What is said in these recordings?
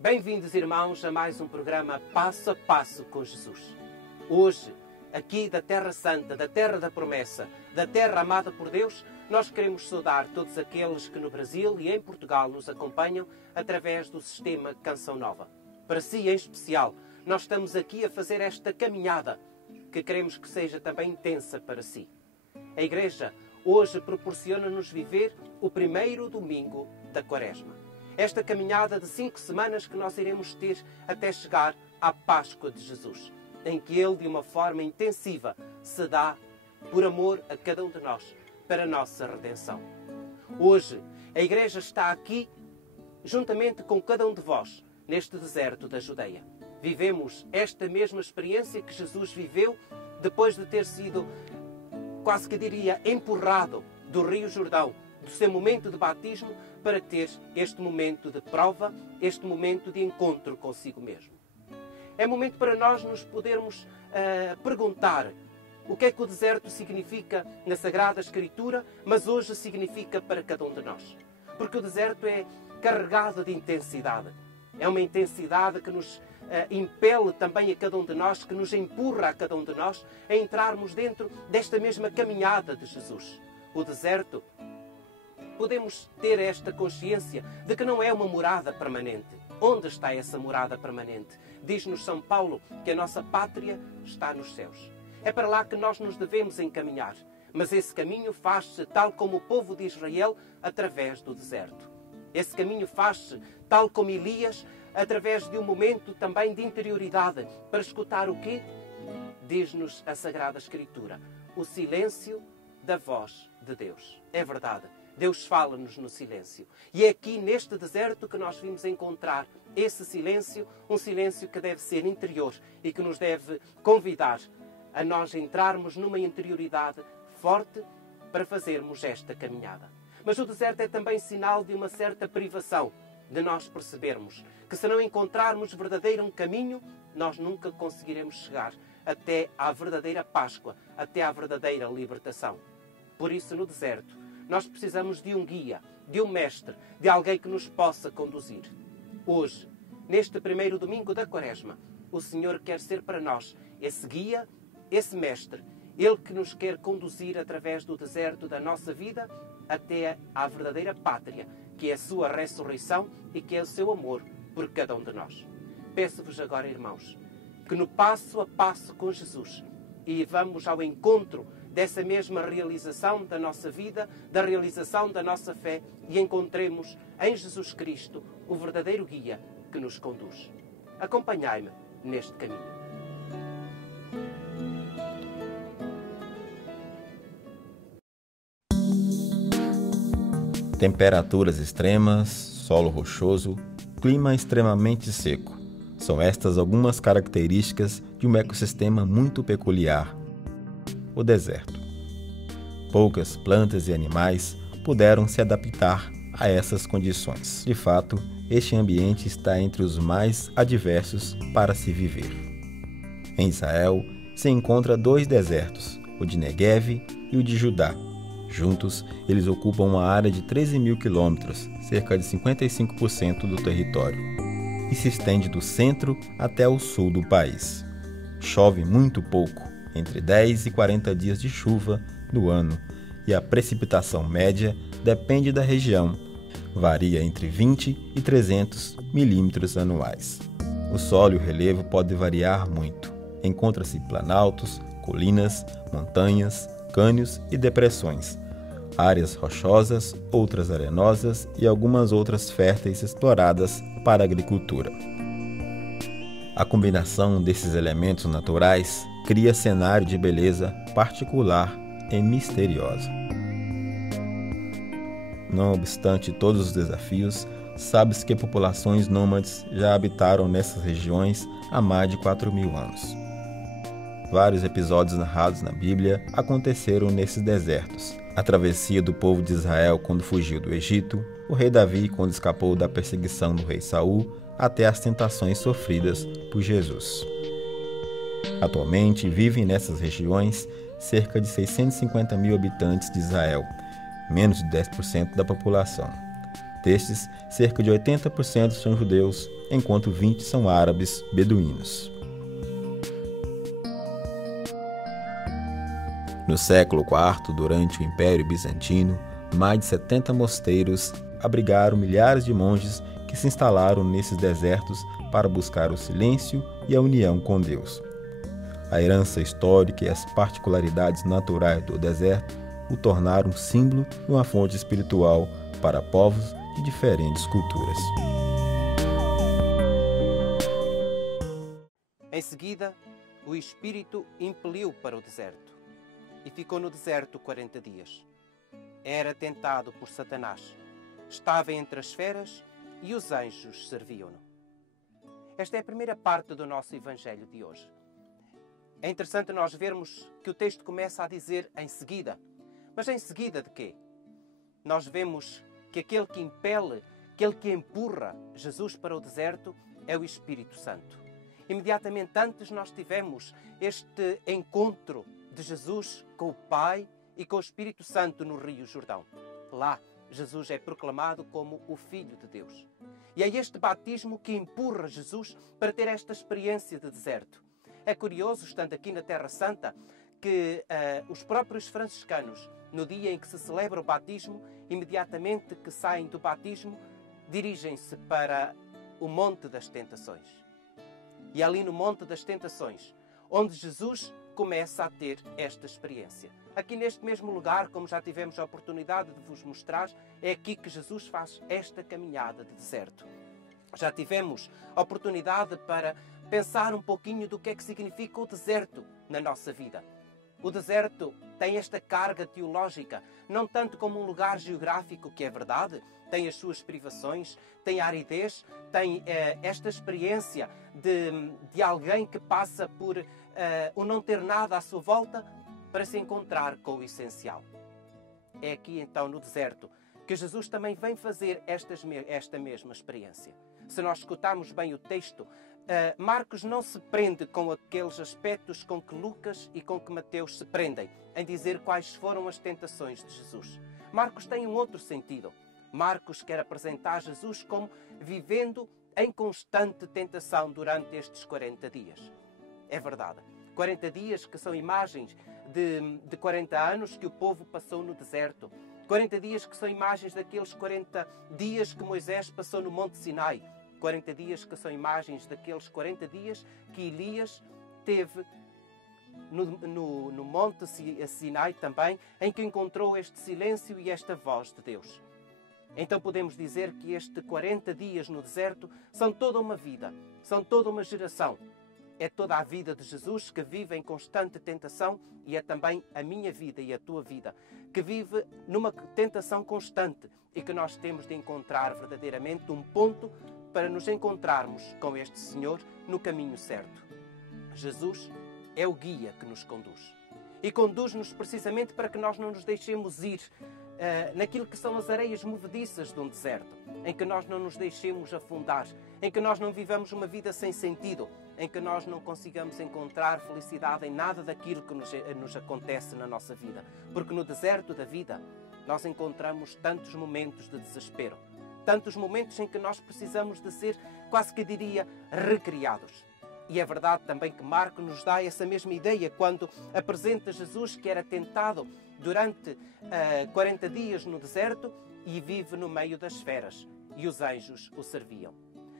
Bem-vindos, irmãos, a mais um programa Passo a Passo com Jesus. Hoje, aqui da Terra Santa, da Terra da Promessa, da Terra amada por Deus, nós queremos saudar todos aqueles que no Brasil e em Portugal nos acompanham através do sistema Canção Nova. Para si, em especial, nós estamos aqui a fazer esta caminhada que queremos que seja também intensa para si. A Igreja hoje proporciona-nos viver o primeiro domingo da Quaresma. Esta caminhada de 5 semanas que nós iremos ter até chegar à Páscoa de Jesus, em que Ele, de uma forma intensiva, se dá por amor a cada um de nós, para a nossa redenção. Hoje, a Igreja está aqui, juntamente com cada um de vós, neste deserto da Judeia. Vivemos esta mesma experiência que Jesus viveu depois de ter sido, quase que diria, empurrado do Rio Jordão, do seu momento de batismo, para ter este momento de prova, este momento de encontro consigo mesmo. É momento para nós nos podermos perguntar o que é que o deserto significa na Sagrada Escritura, mas hoje significa para cada um de nós. Porque o deserto é carregado de intensidade. É uma intensidade que nos impele também a cada um de nós, que nos empurra a cada um de nós a entrarmos dentro desta mesma caminhada de Jesus. O deserto, podemos ter esta consciência de que não é uma morada permanente. Onde está essa morada permanente? Diz-nos São Paulo que a nossa pátria está nos céus. É para lá que nós nos devemos encaminhar. Mas esse caminho faz-se, tal como o povo de Israel, através do deserto. Esse caminho faz-se, tal como Elias, através de um momento também de interioridade. Para escutar o quê? Diz-nos a Sagrada Escritura. O silêncio da voz de Deus. É verdade. Deus fala-nos no silêncio. E é aqui, neste deserto, que nós vimos encontrar esse silêncio, um silêncio que deve ser interior e que nos deve convidar a nós entrarmos numa interioridade forte para fazermos esta caminhada. Mas o deserto é também sinal de uma certa privação, de nós percebermos que se não encontrarmos verdadeiro um caminho, nós nunca conseguiremos chegar até à verdadeira Páscoa, até à verdadeira libertação. Por isso, no deserto, nós precisamos de um guia, de um mestre, de alguém que nos possa conduzir. Hoje, neste primeiro domingo da Quaresma, o Senhor quer ser para nós esse guia, esse mestre, Ele que nos quer conduzir através do deserto da nossa vida até à verdadeira pátria, que é a sua ressurreição e que é o seu amor por cada um de nós. Peço-vos agora, irmãos, que no passo a passo com Jesus e vamos ao encontro dessa mesma realização da nossa vida, da realização da nossa fé e encontremos em Jesus Cristo o verdadeiro guia que nos conduz. Acompanhai-me neste caminho. Temperaturas extremas, solo rochoso, clima extremamente seco. São estas algumas características de um ecossistema muito peculiar, o deserto. Poucas plantas e animais puderam se adaptar a essas condições. De fato, este ambiente está entre os mais adversos para se viver. Em Israel, se encontra 2 desertos, o de Negev e o de Judá. Juntos, eles ocupam uma área de 13.000 quilômetros, cerca de 55% do território, e se estende do centro até o sul do país. Chove muito pouco, entre 10 e 40 dias de chuva no ano, e a precipitação média depende da região, varia entre 20 e 300 milímetros anuais. O solo e o relevo podem variar muito. Encontra-se planaltos, colinas, montanhas, cânions e depressões, áreas rochosas, outras arenosas e algumas outras férteis exploradas para a agricultura. A combinação desses elementos naturais cria cenário de beleza particular e misteriosa. Não obstante todos os desafios, sabe-se que populações nômades já habitaram nessas regiões há mais de 4.000 anos. Vários episódios narrados na Bíblia aconteceram nesses desertos. A travessia do povo de Israel quando fugiu do Egito, o rei Davi quando escapou da perseguição do rei Saul, até as tentações sofridas por Jesus. Atualmente vivem nessas regiões cerca de 650.000 habitantes de Israel, menos de 10% da população. Destes, cerca de 80% são judeus, enquanto 20% são árabes beduínos. No século IV, durante o Império Bizantino, mais de 70 mosteiros abrigaram milhares de monges que se instalaram nesses desertos para buscar o silêncio e a união com Deus. A herança histórica e as particularidades naturais do deserto o tornaram um símbolo e uma fonte espiritual para povos de diferentes culturas. Em seguida, o Espírito impeliu para o deserto e ficou no deserto 40 dias. Era tentado por Satanás. Estava entre as feras e os anjos serviam-no. Esta é a primeira parte do nosso Evangelho de hoje. É interessante nós vermos que o texto começa a dizer em seguida. Mas em seguida de quê? Nós vemos que aquele que impele, aquele que empurra Jesus para o deserto é o Espírito Santo. Imediatamente antes nós tivemos este encontro de Jesus com o Pai e com o Espírito Santo no Rio Jordão. Lá, Jesus é proclamado como o Filho de Deus. E é este batismo que empurra Jesus para ter esta experiência de deserto. É curioso, estando aqui na Terra Santa, que os próprios franciscanos, no dia em que se celebra o batismo, imediatamente que saem do batismo, dirigem-se para o Monte das Tentações. E ali no Monte das Tentações, onde Jesus começa a ter esta experiência. Aqui neste mesmo lugar, como já tivemos a oportunidade de vos mostrar, é aqui que Jesus faz esta caminhada de deserto. Já tivemos a oportunidade para pensar um pouquinho do que é que significa o deserto na nossa vida. O deserto tem esta carga teológica, não tanto como um lugar geográfico, que é verdade, tem as suas privações, tem a aridez, tem esta experiência de alguém que passa por o não ter nada à sua volta para se encontrar com o essencial. É aqui então no deserto que Jesus também vem fazer esta mesma experiência. Se nós escutarmos bem o texto, Marcos não se prende com aqueles aspectos com que Lucas e com que Mateus se prendem, em dizer quais foram as tentações de Jesus. Marcos tem um outro sentido. Marcos quer apresentar Jesus como vivendo em constante tentação durante estes 40 dias. É verdade. 40 dias que são imagens de 40 anos que o povo passou no deserto. 40 dias que são imagens daqueles 40 dias que Moisés passou no Monte Sinai. 40 dias que são imagens daqueles 40 dias que Elias teve no Monte Sinai também, em que encontrou este silêncio e esta voz de Deus. Então podemos dizer que estes 40 dias no deserto são toda uma vida, são toda uma geração. É toda a vida de Jesus que vive em constante tentação e é também a minha vida e a tua vida, que vive numa tentação constante e que nós temos de encontrar verdadeiramente um ponto para nos encontrarmos com este Senhor no caminho certo. Jesus é o guia que nos conduz. E conduz-nos precisamente para que nós não nos deixemos ir naquilo que são as areias movediças de um deserto, em que nós não nos deixemos afundar, em que nós não vivamos uma vida sem sentido, em que nós não consigamos encontrar felicidade em nada daquilo que nos acontece na nossa vida. Porque no deserto da vida nós encontramos tantos momentos de desespero, tantos momentos em que nós precisamos de ser, quase que diria, recriados. E é verdade também que Marcos nos dá essa mesma ideia quando apresenta Jesus que era tentado durante 40 dias no deserto e vive no meio das feras, e os anjos o serviam.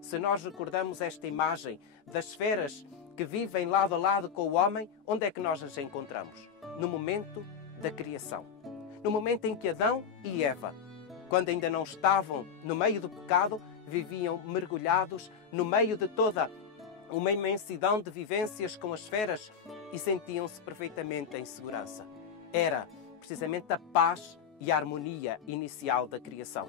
Se nós recordamos esta imagem das feras que vivem lado a lado com o homem, onde é que nós as encontramos? No momento da criação. No momento em que Adão e Eva, quando ainda não estavam no meio do pecado, viviam mergulhados no meio de toda uma imensidão de vivências com as feras e sentiam-se perfeitamente em segurança. Era precisamente a paz e a harmonia inicial da criação.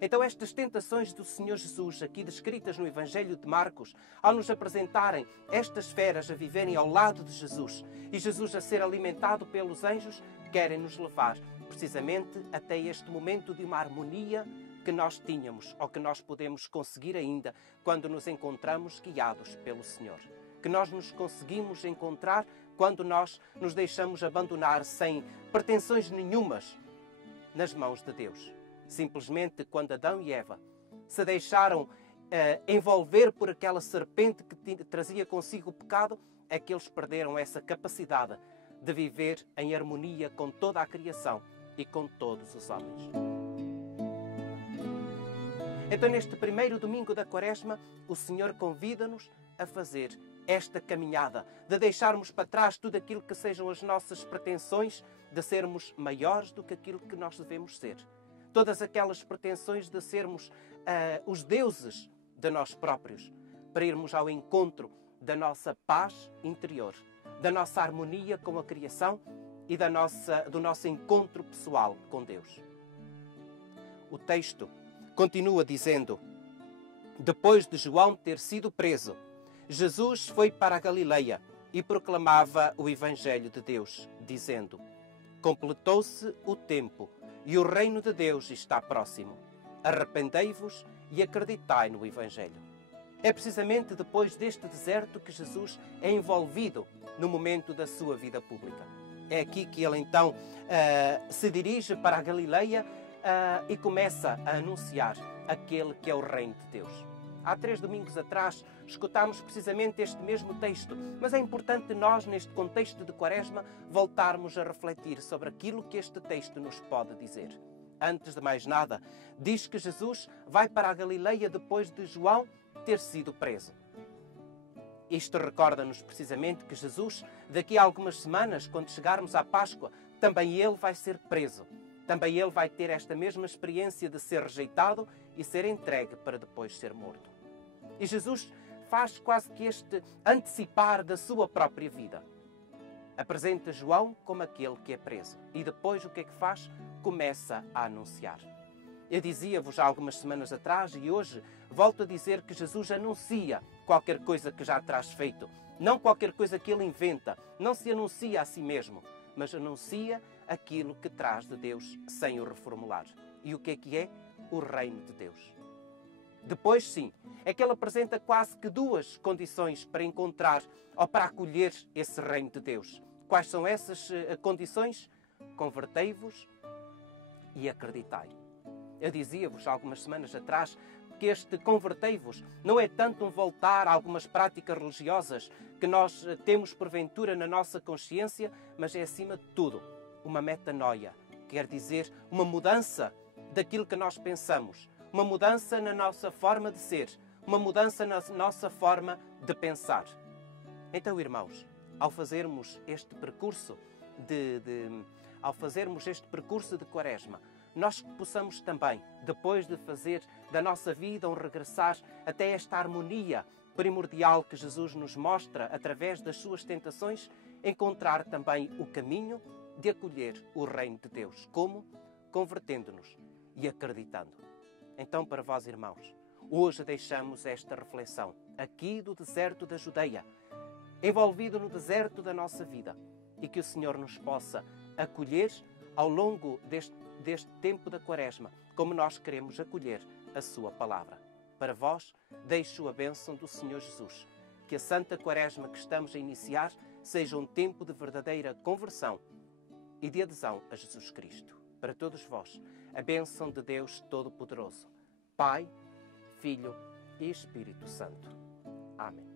Então estas tentações do Senhor Jesus, aqui descritas no Evangelho de Marcos, ao nos apresentarem estas feras a viverem ao lado de Jesus e Jesus a ser alimentado pelos anjos, querem nos levar precisamente até este momento de uma harmonia que nós tínhamos ou que nós podemos conseguir ainda quando nos encontramos guiados pelo Senhor. Que nós nos conseguimos encontrar quando nós nos deixamos abandonar sem pretensões nenhumas nas mãos de Deus. Simplesmente quando Adão e Eva se deixaram envolver por aquela serpente que trazia consigo o pecado, é que eles perderam essa capacidade de viver em harmonia com toda a criação e com todos os homens. Então, neste primeiro domingo da Quaresma, o Senhor convida-nos a fazer esta caminhada, de deixarmos para trás tudo aquilo que sejam as nossas pretensões de sermos maiores do que aquilo que nós devemos ser. Todas aquelas pretensões de sermos os deuses de nós próprios, para irmos ao encontro da nossa paz interior, da nossa harmonia com a criação e do nosso encontro pessoal com Deus. O texto continua dizendo: depois de João ter sido preso, Jesus foi para a Galileia e proclamava o Evangelho de Deus, dizendo: completou-se o tempo e o reino de Deus está próximo. Arrependei-vos e acreditai no Evangelho. É precisamente depois deste deserto que Jesus é envolvido no momento da sua vida pública. É aqui que ele então se dirige para a Galileia e começa a anunciar aquele que é o reino de Deus. Há 3 domingos atrás escutámos precisamente este mesmo texto, mas é importante nós, neste contexto de Quaresma, voltarmos a refletir sobre aquilo que este texto nos pode dizer. Antes de mais nada, diz que Jesus vai para a Galileia depois de João ter sido preso. Isto recorda-nos precisamente que Jesus, daqui a algumas semanas, quando chegarmos à Páscoa, também ele vai ser preso. Também ele vai ter esta mesma experiência de ser rejeitado e ser entregue para depois ser morto. E Jesus faz quase que este antecipar da sua própria vida. Apresenta João como aquele que é preso. E depois o que é que faz? Começa a anunciar. Eu dizia-vos há algumas semanas atrás e hoje volto a dizer que Jesus anuncia qualquer coisa que já traz feito. Não qualquer coisa que ele inventa. Não se anuncia a si mesmo, mas anuncia aquilo que traz de Deus sem o reformular. E o que é? O reino de Deus. Depois, sim, é que ele apresenta quase que 2 condições para encontrar ou para acolher esse reino de Deus. Quais são essas condições? Convertei-vos e acreditai. Eu dizia-vos algumas semanas atrás que este convertei-vos não é tanto um voltar a algumas práticas religiosas que nós temos porventura na nossa consciência, mas é acima de tudo uma metanoia, quer dizer uma mudança daquilo que nós pensamos, uma mudança na nossa forma de ser, uma mudança na nossa forma de pensar. Então, irmãos, ao fazermos este percurso de Quaresma, nós possamos também, depois de fazer da nossa vida um regressar até esta harmonia primordial que Jesus nos mostra através das suas tentações, encontrar também o caminho de acolher o reino de Deus. Como? Convertendo-nos e acreditando. Então, para vós, irmãos, hoje deixamos esta reflexão aqui do deserto da Judeia, envolvido no deserto da nossa vida, e que o Senhor nos possa acolher ao longo deste tempo da Quaresma, como nós queremos acolher a sua palavra. Para vós, deixo a bênção do Senhor Jesus. Que a Santa Quaresma que estamos a iniciar seja um tempo de verdadeira conversão e de adesão a Jesus Cristo. Para todos vós, a bênção de Deus Todo-Poderoso, Pai, Filho e Espírito Santo. Amém.